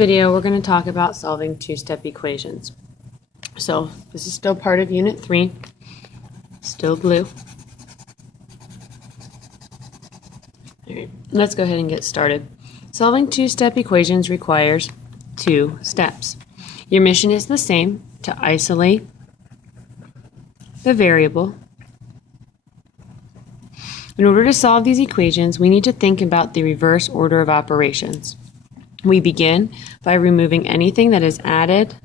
video, we're going to talk about solving two-step equations. So this is still part of Unit 3, still blue. All right, let's go ahead and get started. Solving two-step equations requires 2 steps. Your mission is the same, to isolate the variable. In order to solve these equations, we need to think about the reverse order of operations. We begin by removing anything that is added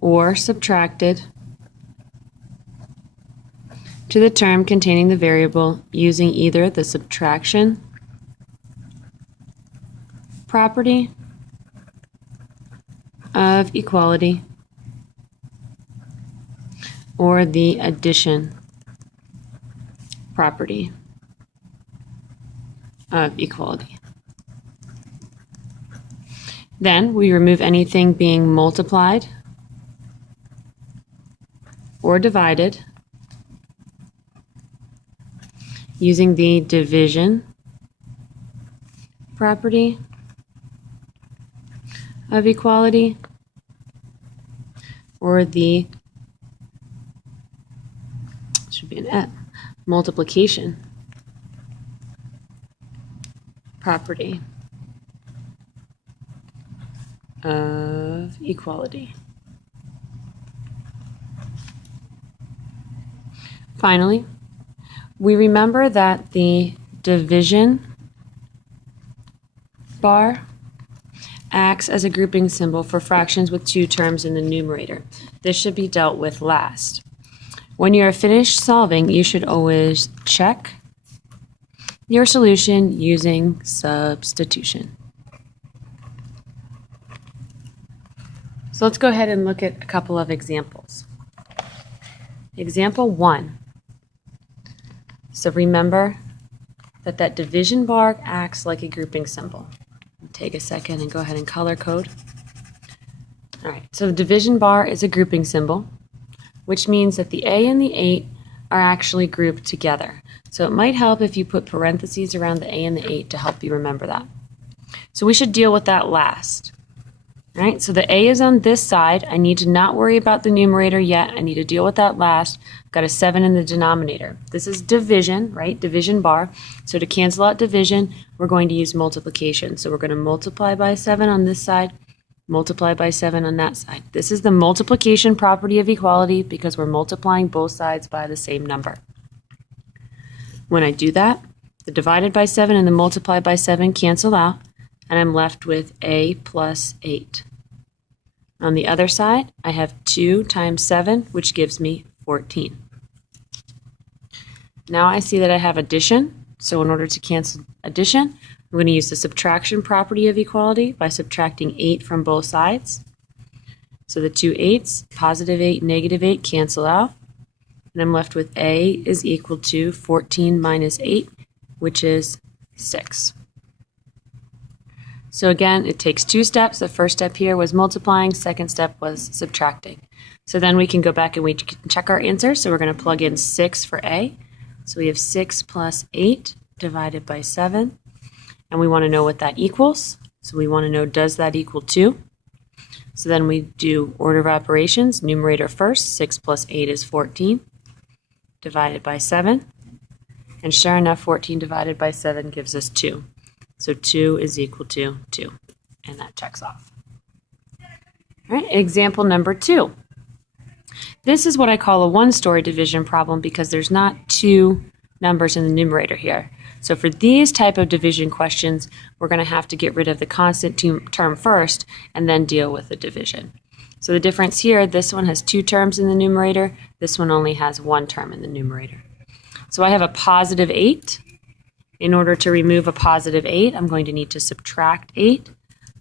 or subtracted to the term containing the variable using either the subtraction property of equality or the addition property of equality. Then we remove anything being multiplied or divided using the division property of equality or the, should be an F, multiplication property of equality. Finally, we remember that the division bar acts as a grouping symbol for fractions with 2 terms in the numerator. This should be dealt with last. When you are finished solving, you should always check your solution using substitution. So let's go ahead and look at a couple of examples. Example 1. So remember that division bar acts like a grouping symbol. Take a second and go ahead and color code. All right, so the division bar is a grouping symbol, which means that the A and the 8 are actually grouped together. So it might help if you put parentheses around the A and the 8 to help you remember that. So we should deal with that last. All right, so the A is on this side. I need to not worry about the numerator yet. I need to deal with that last. I've got a 7 in the denominator. This is division, right? Division bar. So to cancel out division, we're going to use multiplication. So we're going to multiply by 7 on this side, multiply by 7 on that side. This is the multiplication property of equality because we're multiplying both sides by the same number. When I do that, the divided by 7 and the multiply by 7 cancel out, and I'm left with A plus 8. On the other side, I have 2 times 7, which gives me 14. Now I see that I have addition, so in order to cancel addition, I'm going to use the subtraction property of equality by subtracting 8 from both sides. So the 2 8s, positive 8, negative 8, cancel out, and I'm left with A is equal to 14 minus 8, which is 6. So again, it takes 2 steps. The first step here was multiplying, second step was subtracting. So then we can go back and we can check our answer. So we're going to plug in 6 for A. So we have 6 plus 8 divided by 7. And we want to know what that equals. So we want to know, does that equal 2? So then we do order of operations, numerator first. 6 plus 8 is 14 divided by 7. And sure enough, 14 divided by 7 gives us 2. So 2 is equal to 2, and that checks off. All right, example number 2. This is what I call a one-story division problem because there's not 2 numbers in the numerator here. So for these type of division questions, we're going to have to get rid of the constant term first and then deal with the division. So the difference here, this one has 2 terms in the numerator, this one only has 1 term in the numerator. So I have a positive 8. In order to remove a positive 8, I'm going to need to subtract 8.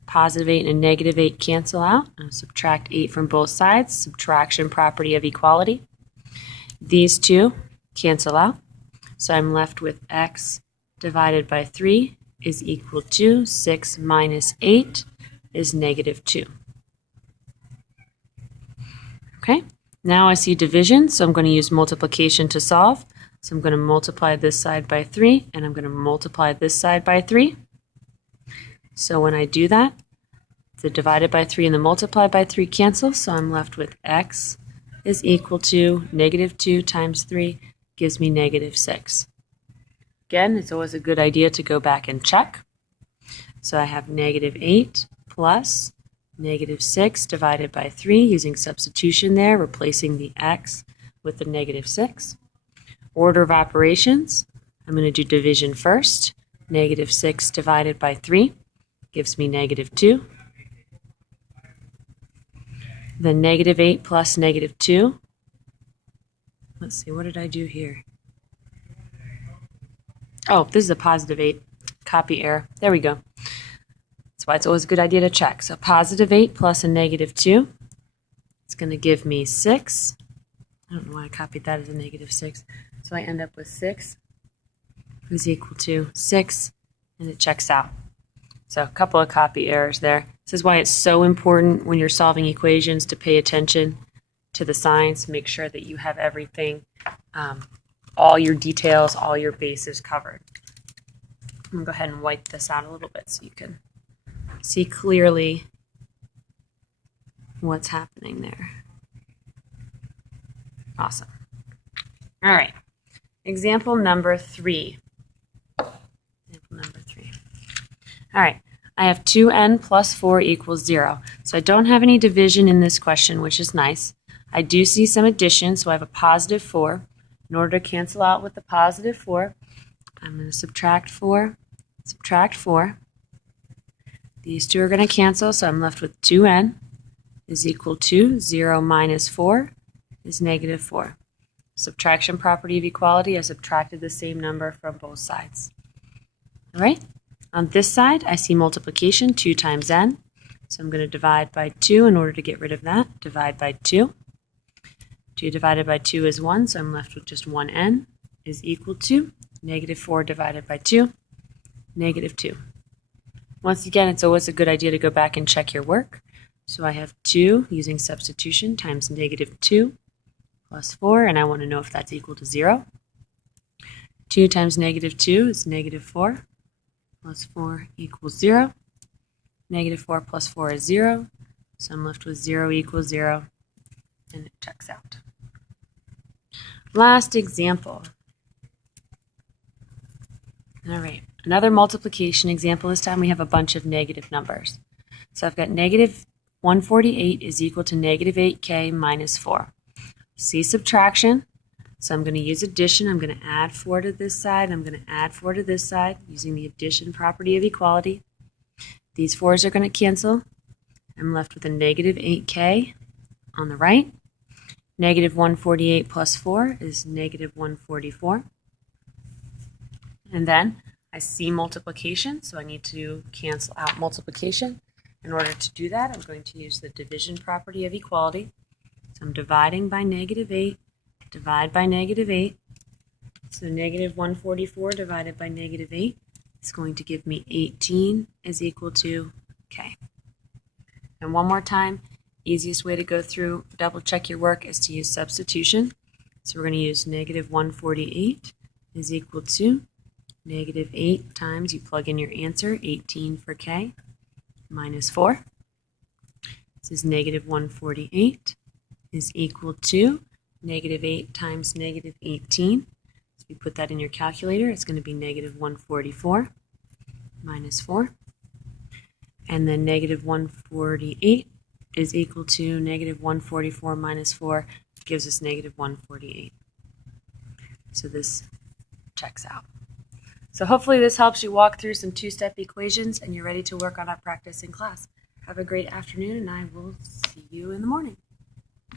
Positive 8 and negative 8 cancel out. I'll subtract 8 from both sides, subtraction property of equality. These 2 cancel out. So I'm left with x divided by 3 is equal to 6 minus 8 is negative 2. Okay, now I see division, so I'm going to use multiplication to solve. So I'm going to multiply this side by 3, and I'm going to multiply this side by 3. So when I do that, The divided by 3 and the multiplied by 3 cancel, so I'm left with x is equal to negative 2 times 3 gives me negative 6. Again, it's always a good idea to go back and check. So I have negative 8 plus negative 6 divided by 3, using substitution there, replacing the x with the negative 6. Order of operations, I'm going to do division first. Negative 6 divided by 3 gives me negative 2. Then negative 8 plus negative 2. Let's see, what did I do here? Oh, this is a positive 8. Copy error. There we go. That's why it's always a good idea to check. So positive 8 plus a negative 2. It's going to give me 6. I don't know why I copied that as a negative 6. So I end up with 6 is equal to 6, and it checks out. So a couple of copy errors there. This is why it's so important when you're solving equations to pay attention to the signs. Make sure that you have everything, all your details, all your bases covered. I'm going to go ahead and wipe this out a little bit so you can see clearly what's happening there. Awesome. All right. Example number 3. All right. I have 2n plus 4 equals 0. So I don't have any division in this question, which is nice. I do see some addition, so I have a positive 4. In order to cancel out with the positive 4, I'm going to subtract 4, subtract 4. These two are going to cancel, so I'm left with 2n is equal to 0 minus 4 is negative 4. Subtraction property of equality, I subtracted the same number from both sides. All right, on this side, I see multiplication, 2 times n. So I'm going to divide by 2 in order to get rid of that. Divide by 2. 2 divided by 2 is 1, so I'm left with just 1n is equal to negative 4 divided by 2, negative 2. Once again, it's always a good idea to go back and check your work. So I have 2 using substitution times negative 2 plus 4, and I want to know if that's equal to 0. 2 times negative 2 is negative 4 plus 4 equals 0. Negative 4 plus 4 is 0, so I'm left with 0 equals 0, and it checks out. Last example. All right, another multiplication example. This time we have a bunch of negative numbers. So I've got negative 148 is equal to negative 8k minus 4. See subtraction. So I'm going to use addition. I'm going to add 4 to this side. I'm going to add 4 to this side using the addition property of equality. These 4's are going to cancel. I'm left with a negative 8k on the right. Negative 148 plus 4 is negative 144. And then I see multiplication, so I need to cancel out multiplication. In order to do that, I'm going to use the division property of equality. So I'm dividing by negative 8, divide by negative 8. So negative 144 divided by negative 8 is going to give me 18 is equal to k. And one more time, easiest way to go through, double check your work is to use substitution. So we're going to use negative 148 is equal to negative 8 times, you plug in your answer, 18 for k, minus 4. This is negative 148 is equal to negative 8 times negative 18. So if you put that in your calculator, it's going to be negative 144 minus 4. And then negative 148 is equal to negative 144 minus 4 gives us negative 148. So this checks out. So hopefully this helps you walk through some two-step equations and you're ready to work on our practice in class. Have a great afternoon, and I will see you in the morning.